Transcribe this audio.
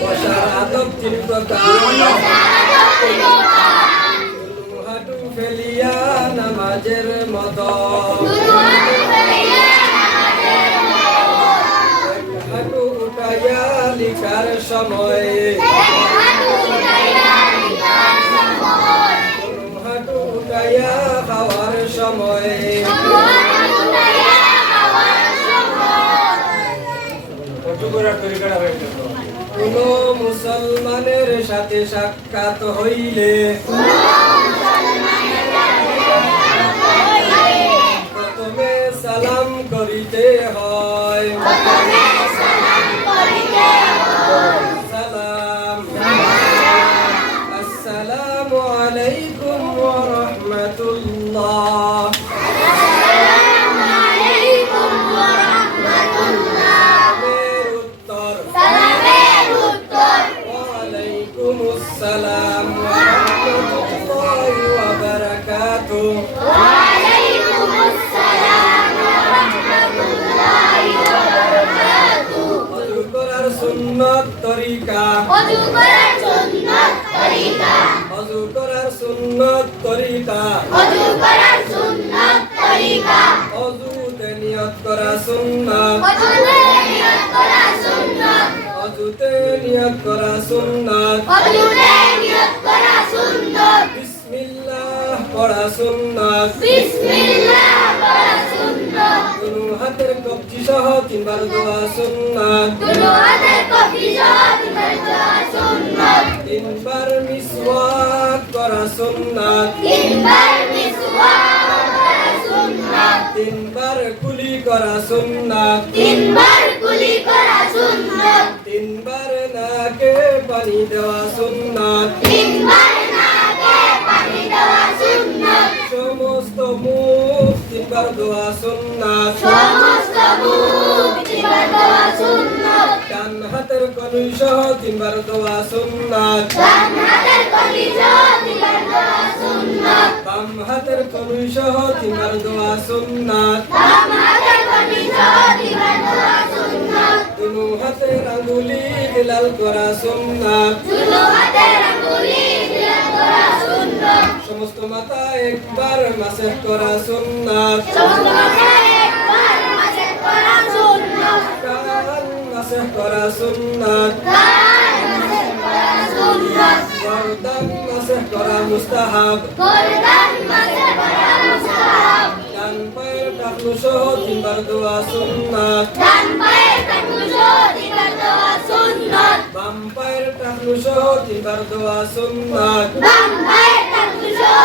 বসার আদব তিন প্রকার হাঁটু ফেলিয়া নামাজের মতো হাঁটু উঠাইয়া লিখার সময় হাঁটু উঠাইয়া খাওয়ার সময় কোন মুসলমানের সাথে সাক্ষাৎ হইলে প্রথমে সালাম করিতে হয় সালাম আসসালামু আলাইকুম ওয়া রাহমাতুল্লাহ السلام ورحمة الله وبركاته وعليكم السلام ورحمة الله وبركاته وضو করার সুন্নাত তরিকা وضو করার সুন্নাত তরিকা وضو করার সুন্নাত তরিকা وضو করার সুন্নাত তরিকা ওযুতে নিয়ত করা সুন্নাত ওযুতে নিয়ত করা সুন্নাত ওযুতে নিয়ত করা সুন্নাত ওযুতে নিয়ত করা সুন্নাত বিসমিল্লাহ পড়া সুন্নাত বিসমিল্লাহ পড়া সুন্নাত দুনো হাতের কবজি সহ তিনবার দোয়া সুন্নাত দুনো হাতের কবজি সহ তিনবার দোয়া সুন্নাত তিনবার মিসওয়াক করা সুন্নাত তিনবার মিসওয়াক করা সুন্নাত তিনবার কুলি করা সুন্নাত তিনবার কুলি করা সুন্নাত তিনবার নাকে পানি দেওয়া সুন্নাত তিনবার নাকে পানি দেওয়া সুন্নাত সমস্ত মুখ তিনবার দোয়া সুন্নাত সমস্ত মুখ তিনবার দোয়া সুন্নাত ডান হাতের কনুই সহ তিনবার দোয়া সুন্নাত ডান হাতের কবজি সহ তিনবার দোয়া সুন্নাত বাম হাতের কনুই সহ তিনবার দোয়া সুন্নাত বাম হাতের কবজি সহ তিনবার দোয়া সুন্নাত দুনো হাতের আঙ্গুলি লাল করা সুন্নাত দুনো হাতের আঙ্গুলি তিনবার করা সুন্নাত সমস্ত মাথা একবার মাসেহ করা সুন্নাত সমস্ত মাথায় একবার মাসেহ করা সুন্নাত কান মাসেহ করা সুন্নাত কান মাসেহ করা সুন্নাত গর্দান মাসেহ করা মুস্তাহাব গর্দান মাসেহ করা মুস্তাহাব ডান পায়ের টাকনু সহ তিনবার দোয়া সুন্নাত ডান পায়ের টাকনু সহ তিনবার দোয়া সুন্নাত বাম পায়ের টাকনু সহ তিনবার দোয়া সুন্নাত বাম পায়ের টাকনু সহ